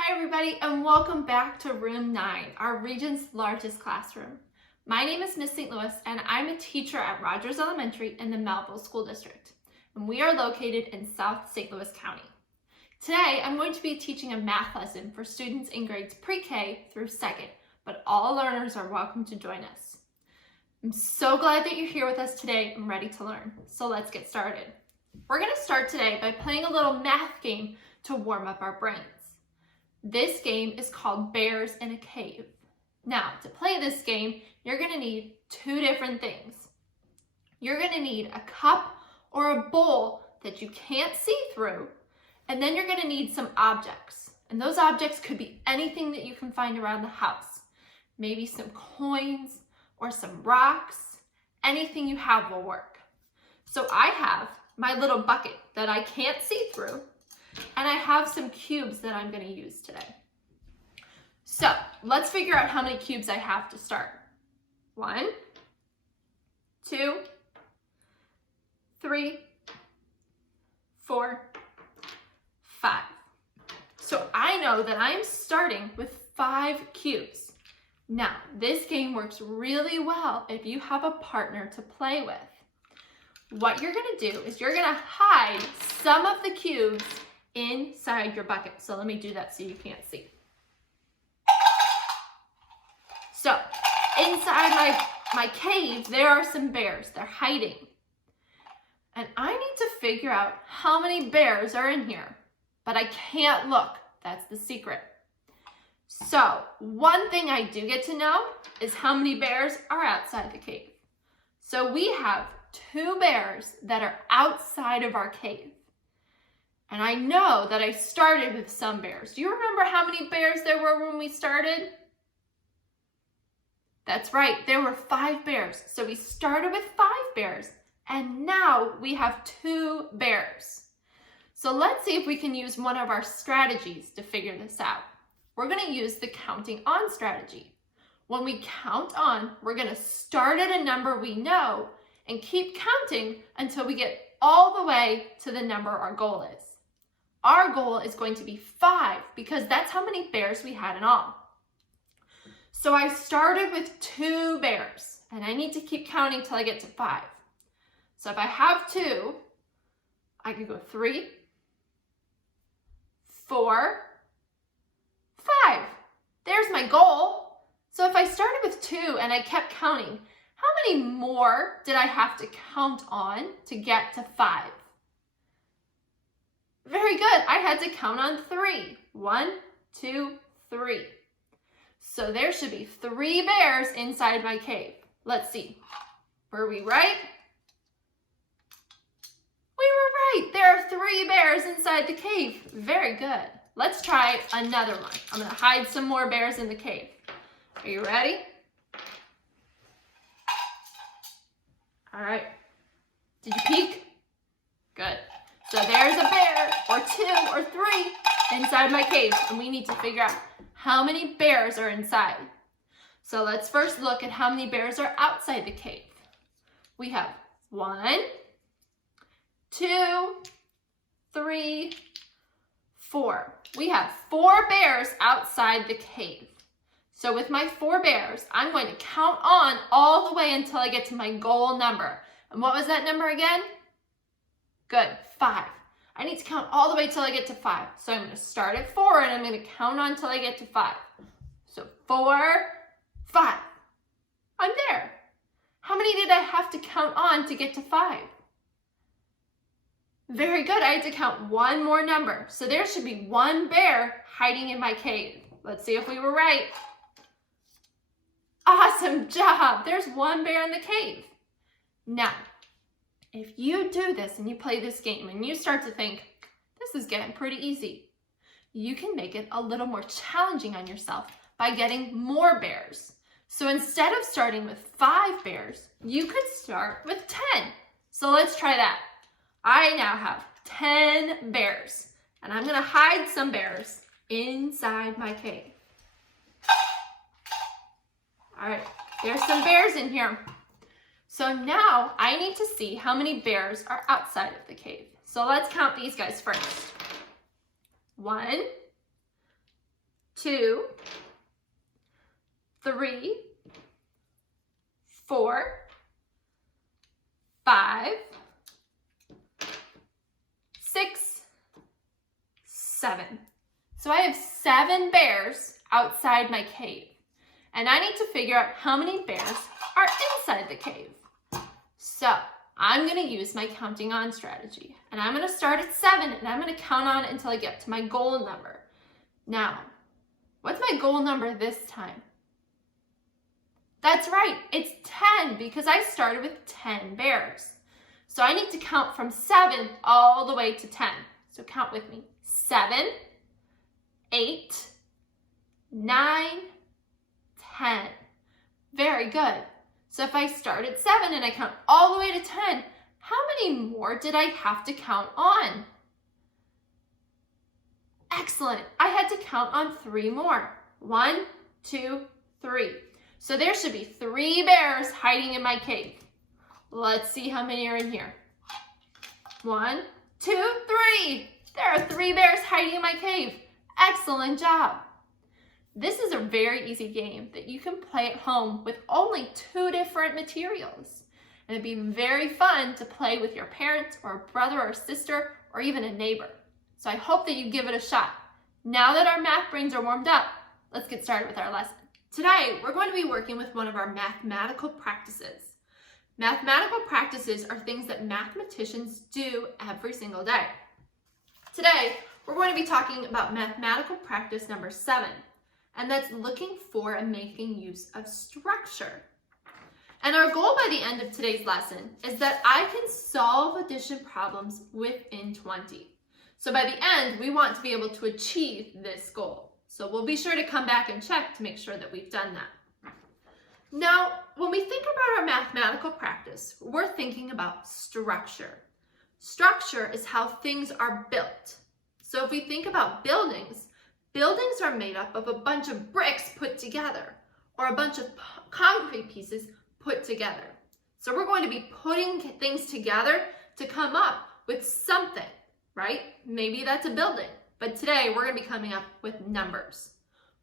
Hi everybody and welcome back to room 9, our region's largest classroom. My name is Miss St. Louis and I'm a teacher at Rogers Elementary in the Mehlville School District. And we are located in South St. Louis County. Today I'm going to be teaching a math lesson for students in grades pre-K through 2nd, but all learners are welcome to join us. I'm so glad that you're here with us today and ready to learn. So let's get started. We're going to start today by playing a little math game to warm up our brains. This game is called Bears in a Cave. Now, to play this game, you're going to need two different things. You're going to need a cup or a bowl that you can't see through, and then you're going to need some objects. And those objects could be anything that you can find around the house. Maybe some coins or some rocks. Anything you have will work. So I have my little bucket that I can't see through, and I have some cubes that I'm going to use today. So let's figure out how many cubes I have to start. 1, 2, 3, 4, 5. So I know that I am starting with 5 cubes. Now, this game works really well if you have a partner to play with. What you're going to do is you're going to hide some of the cubes inside your bucket. So let me do that so you can't see. So inside my cave, there are some bears. They're hiding. And I need to figure out how many bears are in here, but I can't look. That's the secret. So one thing I do get to know is how many bears are outside the cave. So we have 2 bears that are outside of our cave. And I know that I started with some bears. Do you remember how many bears there were when we started? That's right, there were 5 bears. So we started with 5 bears, and now we have 2 bears. So let's see if we can use one of our strategies to figure this out. We're going to use the counting on strategy. When we count on, we're going to start at a number we know and keep counting until we get all the way to the number our goal is. Our goal is going to be 5 because that's how many bears we had in all. So I started with 2 bears and I need to keep counting till I get to 5. So if I have 2, I could go 3, 4, 5. There's my goal. So if I started with 2 and I kept counting, how many more did I have to count on to get to 5? Very good. I had to count on 3. 1, 2, 3. So there should be 3 bears inside my cave. Let's see. Were we right? We were right. There are 3 bears inside the cave. Very good. Let's try another one. I'm going to hide some more bears in the cave. Are you ready? All right. Did you peek? Good. So there's a bear, or 2, or 3 inside my cave, and we need to figure out how many bears are inside. So let's first look at how many bears are outside the cave. We have 1, 2, 3, 4. We have 4 bears outside the cave. So with my 4 bears, I'm going to count on all the way until I get to my goal number. And what was that number again? Good, 5. I need to count all the way till I get to 5. So I'm going to start at 4 and I'm going to count on till I get to 5. So 4, 5. I'm there. How many did I have to count on to get to 5? Very good. I had to count 1 more number. So there should be 1 bear hiding in my cave. Let's see if we were right. Awesome job. There's 1 bear in the cave. Now, if you do this and you play this game and you start to think, this is getting pretty easy, you can make it a little more challenging on yourself by getting more bears. So instead of starting with 5 bears, you could start with 10. So let's try that. I now have 10 bears, and I'm going to hide some bears inside my cave. All right, there's some bears in here. So now I need to see how many bears are outside of the cave. So let's count these guys first. 1, 2, 3, 4, 5, 6, 7. So I have 7 bears outside my cave. And I need to figure out how many bears are inside the cave. So I'm going to use my counting on strategy. And I'm going to start at 7 and I'm going to count on until I get to my goal number. Now, what's my goal number this time? That's right, it's 10 because I started with 10 bears. So I need to count from 7 all the way to 10. So count with me. 7, 8, 9, 10. Very good. So if I start at 7 and I count all the way to 10, how many more did I have to count on? Excellent. I had to count on 3 more. 1, 2, 3. So there should be 3 bears hiding in my cave. Let's see how many are in here. 1, 2, 3. There are 3 bears hiding in my cave. Excellent job. This is a very easy game that you can play at home with only 2 different materials. And it'd be very fun to play with your parents or a brother or sister or even a neighbor. So I hope that you give it a shot. Now that our math brains are warmed up, let's get started with our lesson. Today, we're going to be working with one of our mathematical practices. Mathematical practices are things that mathematicians do every single day. Today, we're going to be talking about mathematical practice number 7, and that's looking for and making use of structure. And our goal by the end of today's lesson is that I can solve addition problems within 20. So by the end, we want to be able to achieve this goal. So we'll be sure to come back and check to make sure that we've done that. Now, when we think about our mathematical practice, we're thinking about structure. Structure is how things are built. So if we think about buildings, buildings are made up of a bunch of bricks put together or a bunch of concrete pieces put together. So we're going to be putting things together to come up with something, right? Maybe that's a building. But today, we're going to be coming up with numbers.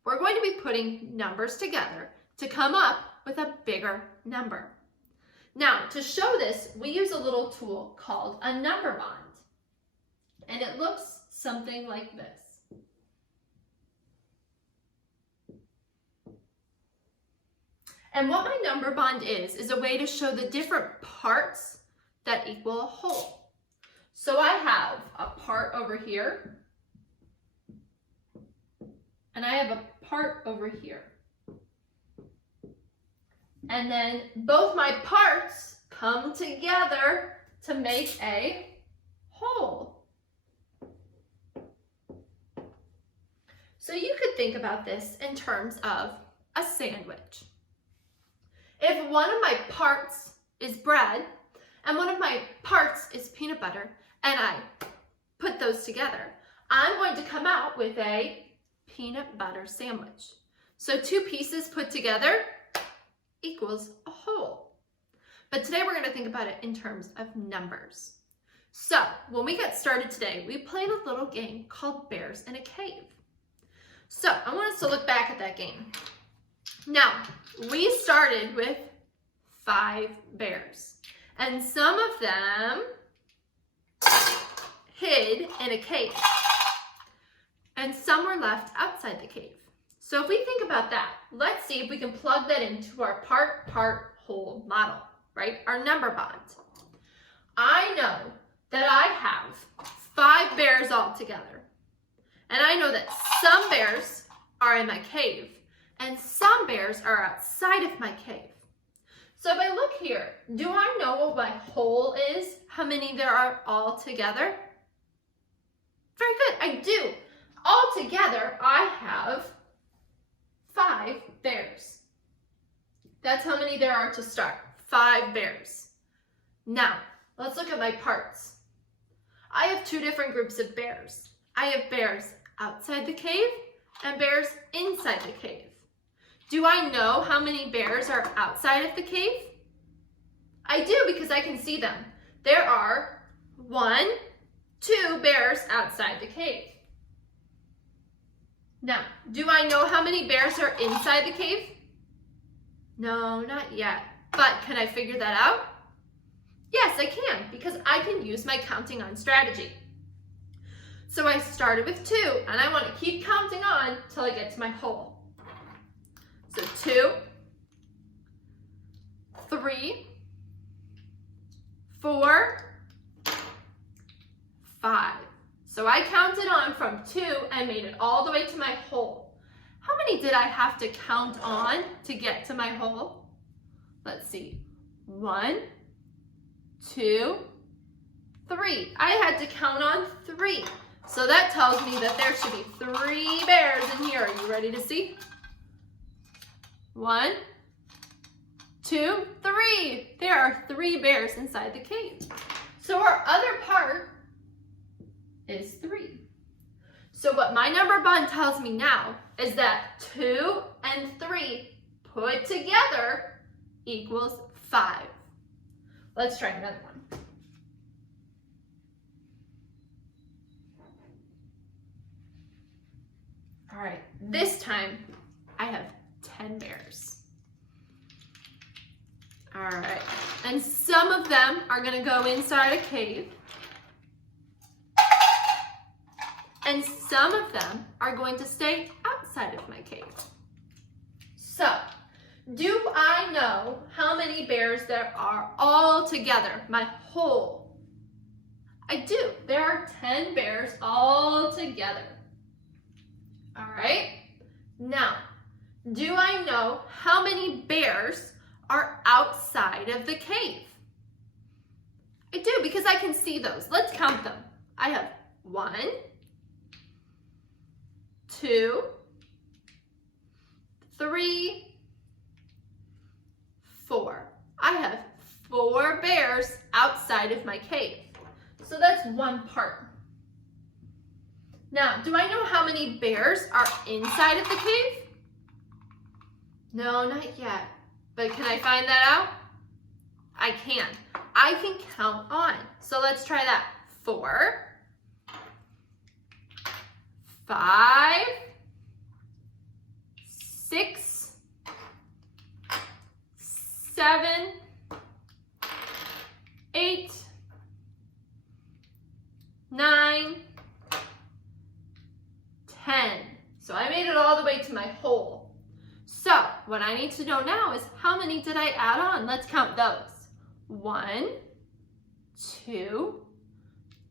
We're going to be putting numbers together to come up with a bigger number. Now, to show this, we use a little tool called a number bond. And it looks something like this. And what my number bond is a way to show the different parts that equal a whole. So I have a part over here, and I have a part over here. And then both my parts come together to make a whole. So you could think about this in terms of a sandwich. If one of my parts is bread and one of my parts is peanut butter, and I put those together, I'm going to come out with a peanut butter sandwich. So 2 pieces put together equals a whole. But today we're going to think about it in terms of numbers. So when we get started today, we played a little game called Bears in a Cave. So I want us to look back at that game. Now, we started with 5 bears, and some of them hid in a cave. And some were left outside the cave. So if we think about that, let's see if we can plug that into our part-whole model, right? Our number bond. I know that I have 5 bears all together. And I know that some bears are in my cave and some bears are outside of my cave. So if I look here, do I know what my whole is? How many there are all together? Very good, I do. Altogether, I have 5 bears. That's how many there are to start, 5 bears. Now, let's look at my parts. I have 2 different groups of bears. I have bears outside the cave and bears inside the cave. Do I know how many bears are outside of the cave? I do, because I can see them. There are 1, 2 bears outside the cave. Now, do I know how many bears are inside the cave? No, not yet. But can I figure that out? Yes, I can, because I can use my counting on strategy. So I started with 2, and I want to keep counting on till I get to my hole. So 2, 3, 4, 5. So I counted on from 2 and made it all the way to my hole. How many did I have to count on to get to my hole? Let's see. 1, 2, 3. I had to count on 3. So that tells me that there should be 3 bears in here. Are you ready to see? 1, 2, 3. There are 3 bears inside the cave. So our other part is 3. So what my number bond tells me now is that 2 and 3 put together equals 5. Let's try another one. All right, this time I have 10 bears. All right, and some of them are gonna go inside a cave, and some of them are going to stay outside of my cave. So, do I know how many bears there are all together, my whole? I do. There are 10 bears all together. All right. Now, do I know how many bears are outside of the cave? I do, because I can see those. Let's count them. I have 1, 2, 3, 4. I have 4 bears outside of my cave. So that's one part. Now, do I know how many bears are inside of the cave? No, not yet. But can I find that out? I can. I can count on. So let's try that. 4, 5, 6, 7, 8, 9, 10. So I made it all the way to my hole. So what I need to know now is how many did I add on? Let's count those. 1, 2,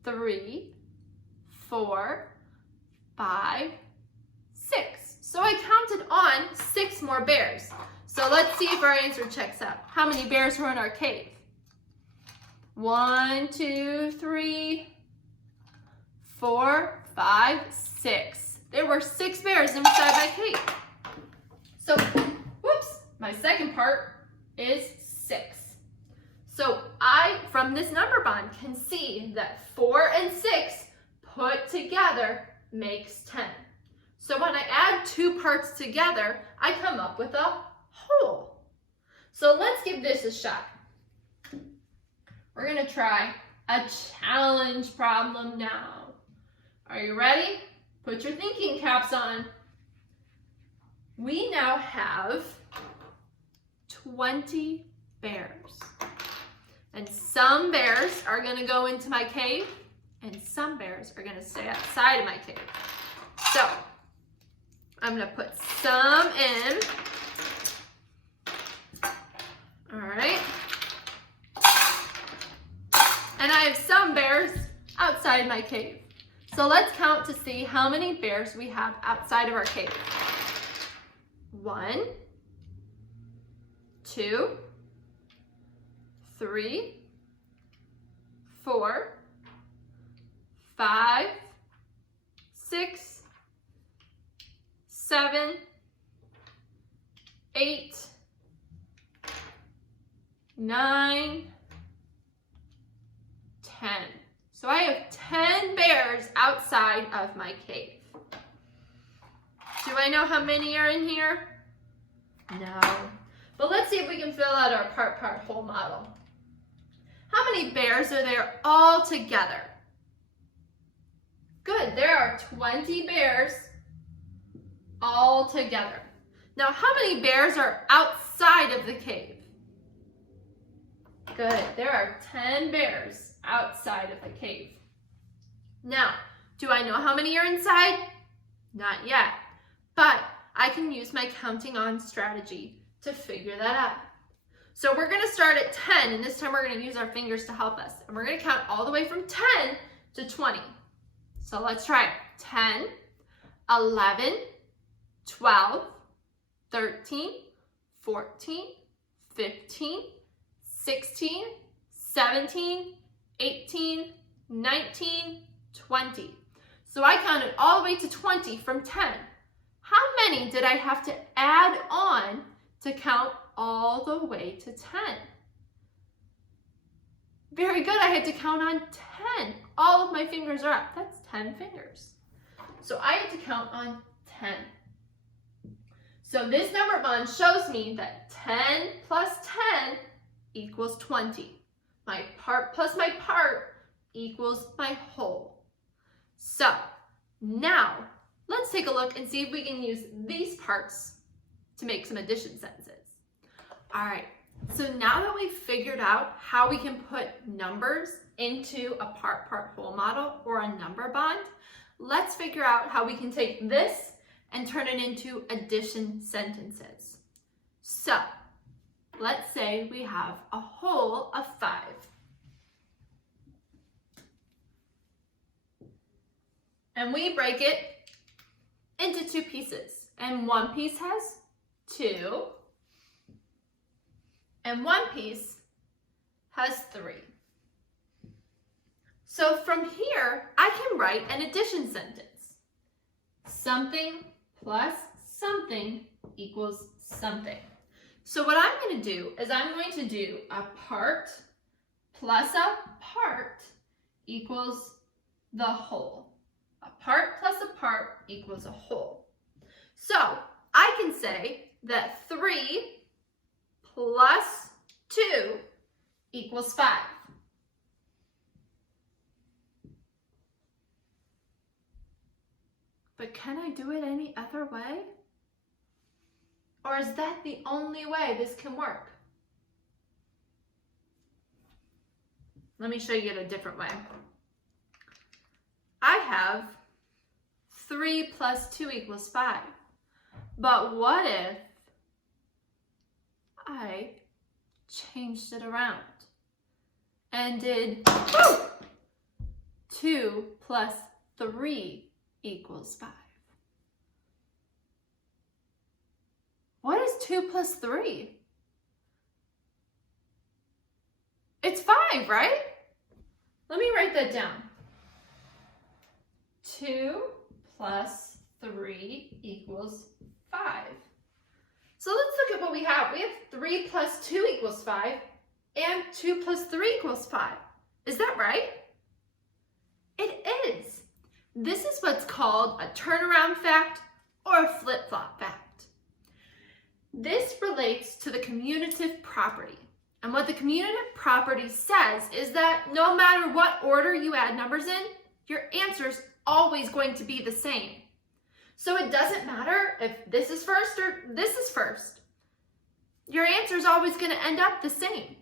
3, 4, 5, 6. So I counted on 6 more bears. So let's see if our answer checks out. How many bears were in our cave? 1, 2, 3, 4, 5, 6. There were 6 bears inside my cave. So, whoops, my second part is 6. So I, from this number bond, can see that 4 and 6 put together makes 10. So when I add 2 parts together, I come up with a whole. So let's give this a shot. We're gonna try a challenge problem now. Are you ready? Put your thinking caps on. We now have 20 bears. And some bears are gonna go into my cave, and some bears are gonna stay outside of my cave. So, I'm gonna put some in. All right. And I have some bears outside my cave. So let's count to see how many bears we have outside of our cave. 1, 2, 3, 4, 5, 6, 7, 8, 9, 10. So I have 10 bears outside of my cave. Do I know how many are in here? No. But let's see if we can fill out our part whole model. How many bears are there all together? Good, there are 20 bears all together. Now, how many bears are outside of the cave? Good. There are 10 bears outside of the cave. Now, do I know how many are inside? Not yet, but I can use my counting on strategy to figure that out. So we're going to start at 10, and this time we're going to use our fingers to help us. And we're going to count all the way from 10 to 20. So let's try it. 10, 11, 12, 13, 14, 15, 16, 17, 18, 19, 20. So I counted all the way to 20 from 10. How many did I have to add on to count all the way to 10? Very good, I had to count on 10. All of my fingers are up. That's 10 fingers. So I had to count on 10. So this number bond shows me that 10 plus 10 equals 20. My part plus my part equals my whole. So now let's take a look and see if we can use these parts to make some addition sentences. All right, so now that we've figured out how we can put numbers into a part-whole model or a number bond, let's figure out how we can take this and turn it into addition sentences. So let's say we have a whole of 5. And we break it into 2 pieces. And one piece has 2. And one piece has 3. So from here, I can write an addition sentence. Something plus something equals something. So what I'm going to do is I'm going to do a part plus a part equals the whole. A part plus a part equals a whole. So I can say that 3 plus 2 equals 5. But can I do it any other way? Or is that the only way this can work? Let me show you it a different way. I have 3 plus 2 equals 5. But what if I changed it around and did 2 plus 3 equals 5? What is 2 plus 3? It's 5, right? Let me write that down. 2 plus 3 equals 5. So let's look at what we have. We have 3 plus 2 equals 5 and 2 plus 3 equals 5. Is that right? It is. This is what's called a turnaround fact or a flip-flop fact. This relates to the commutative property. And what the commutative property says is that no matter what order you add numbers in, your answer's always going to be the same. So it doesn't matter if this is first or this is first. Your answer is always going to end up the same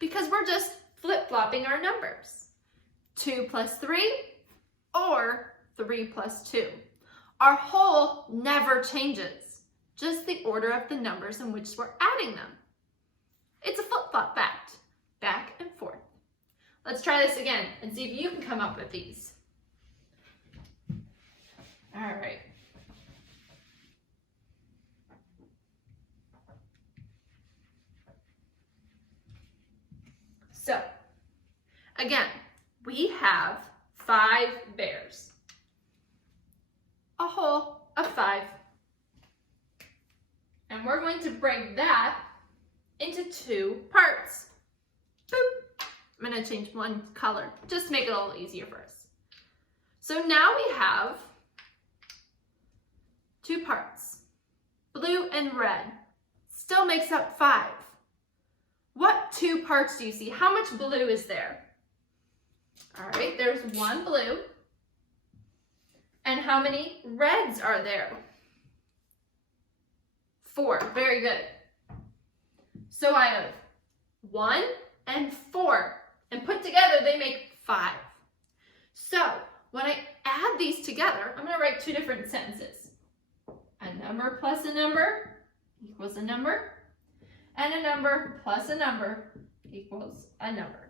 because we're just flip-flopping our numbers. 2 plus 3 or 3 plus 2. Our whole never changes, just the order of the numbers in which we're adding them. It's a flip-flop fact, back and forth. Let's try this again and see if you can come up with these. All right. So, again, we have 5 bears. A whole of 5. And we're going to break that into 2 parts. Boop. I'm going to change one color, just to make it a little easier for us. So now we have 2 parts, blue and red. Still makes up 5. What 2 parts do you see? How much blue is there? All right, there's 1 blue. And how many reds are there? 4. Very good. So I have 1 and 4, and put together they make 5. So when I add these together, I'm going to write 2 different sentences. A number plus a number equals a number, and a number plus a number equals a number.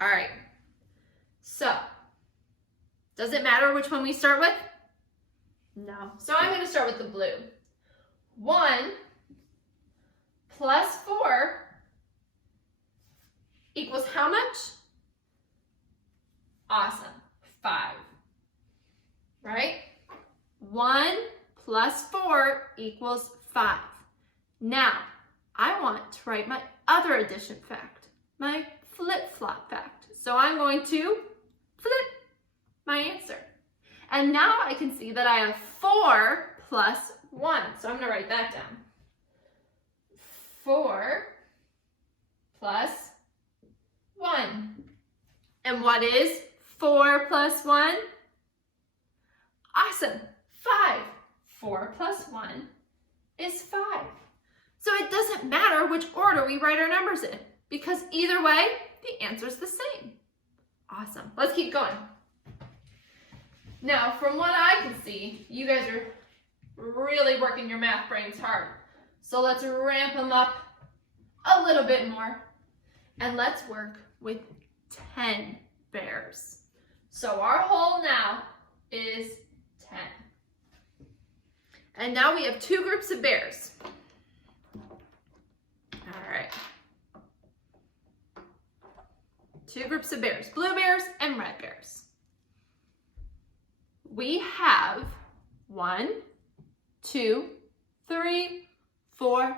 All right, so does it matter which one we start with? No. So I'm going to start with the blue. 1 plus 4 equals how much? Awesome. 5. Right? 1 plus 4 equals 5. Now, I want to write my other addition fact, my flip-flop fact. So I'm going to flip my answer. And now I can see that I have 4 plus 1. So I'm going to write that down. 4 plus 1. And what is 4 plus 1? Awesome. 5. 4 plus 1 is 5. So it doesn't matter which order we write our numbers in, because either way, the answer is the same. Awesome. Let's keep going. Now, from what I can see, you guys are really working your math brains hard. So let's ramp them up a little bit more, and let's work with 10 bears. So our whole now is 10. And now we have 2 groups of bears. All right. 2 groups of bears, blue bears and red bears. We have 1, 2, 3, 4,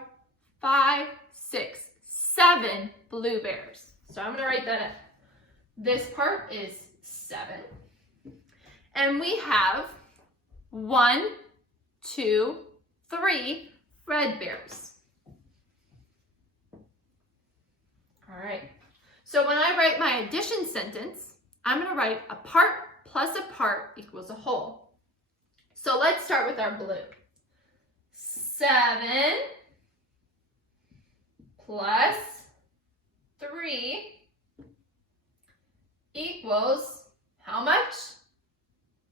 5, 6, 7 blue bears. So I'm going to write that up. This part is 7. And we have 1, 2, 3 red bears. All right. So when I write my addition sentence, I'm going to write a part plus a part equals a whole. So let's start with our blue. 7 plus 3 equals how much?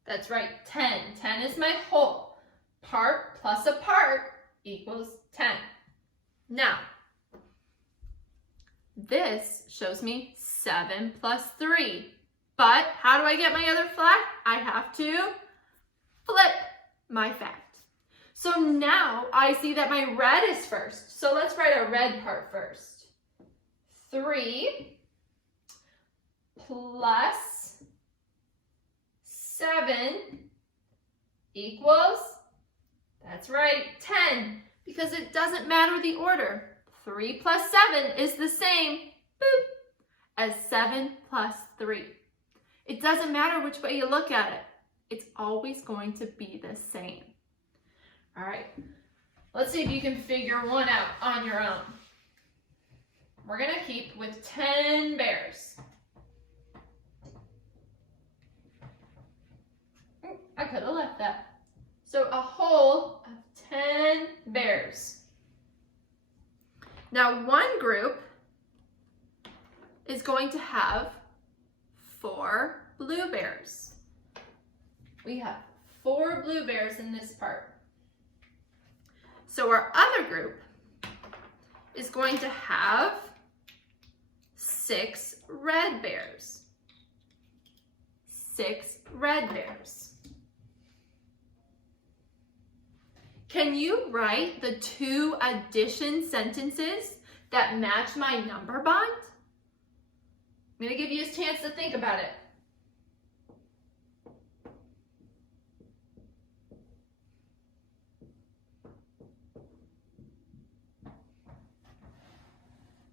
That's right, 10. 10 is my whole. Part plus a part equals 10. Now, this shows me 7 plus 3. But how do I get my other fact? I have to flip my fact. So now I see that my red is first. So let's write our red part first. 3 plus 7 equals, that's right, 10. Because it doesn't matter the order. 3 plus 7 is the same, boop, as 7 plus 3. It doesn't matter which way you look at it. It's always going to be the same. All right, let's see if you can figure one out on your own. We're going to keep with 10 bears. I could have left that. So a whole of 10 bears. Now one group is going to have 4 blue bears. We have 4 blue bears in this part. So our other group is going to have 6 red bears. 6 red bears. Can you write the 2 addition sentences that match my number bond? I'm going to give you a chance to think about it.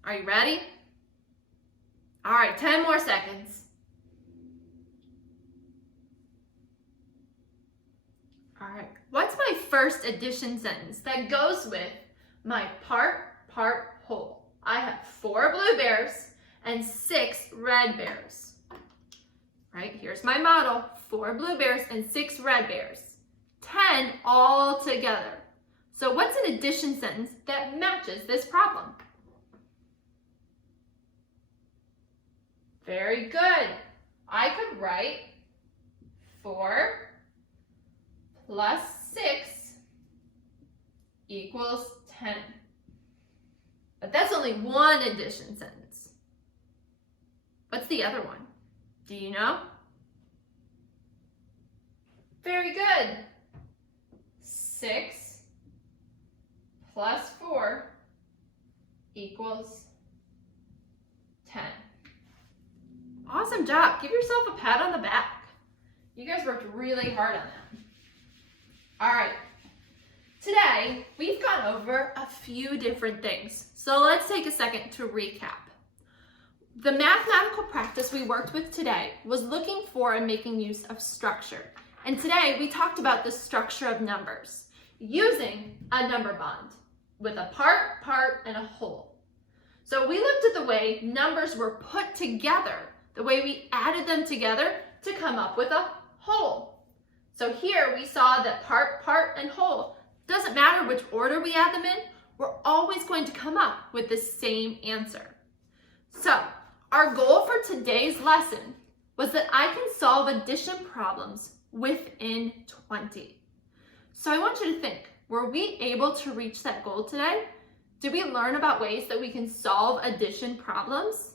Are you ready? All right, 10 more seconds. All right, what's my first addition sentence that goes with my part, whole? I have 4 blue bears and 6 red bears. Right, here's my model, 4 blue bears and 6 red bears. 10 all together. So what's an addition sentence that matches this problem? Very good. I could write 4 plus 6 equals 10. But that's only one addition sentence. What's the other one? Do you know? Very good. 6 plus 4 equals 10. Awesome job. Give yourself a pat on the back. You guys worked really hard on that. All right. Today, we've gone over a few different things. So let's take a second to recap. The mathematical practice we worked with today was looking for and making use of structure. And today, we talked about the structure of numbers using a number bond with a part, and a whole. So we looked at the way numbers were put together, the way we added them together to come up with a whole. So here we saw that part, and whole. Doesn't matter which order we add them in, we're always going to come up with the same answer. So our goal for today's lesson was that I can solve addition problems within 20. So I want you to think, were we able to reach that goal today? Did we learn about ways that we can solve addition problems?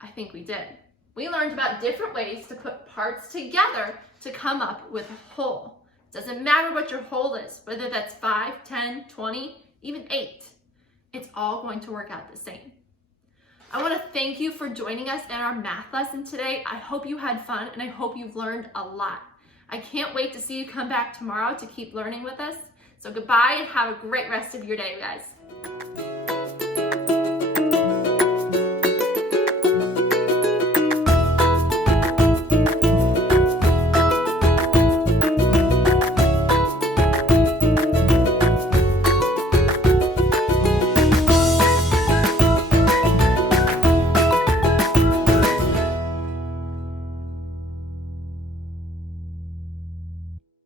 I think we did. We learned about different ways to put parts together to come up with a whole. Doesn't matter what your whole is, whether that's 5, 10, 20, even 8. It's all going to work out the same. I want to thank you for joining us in our math lesson today. I hope you had fun and I hope you've learned a lot. I can't wait to see you come back tomorrow to keep learning with us. So goodbye and have a great rest of your day, guys.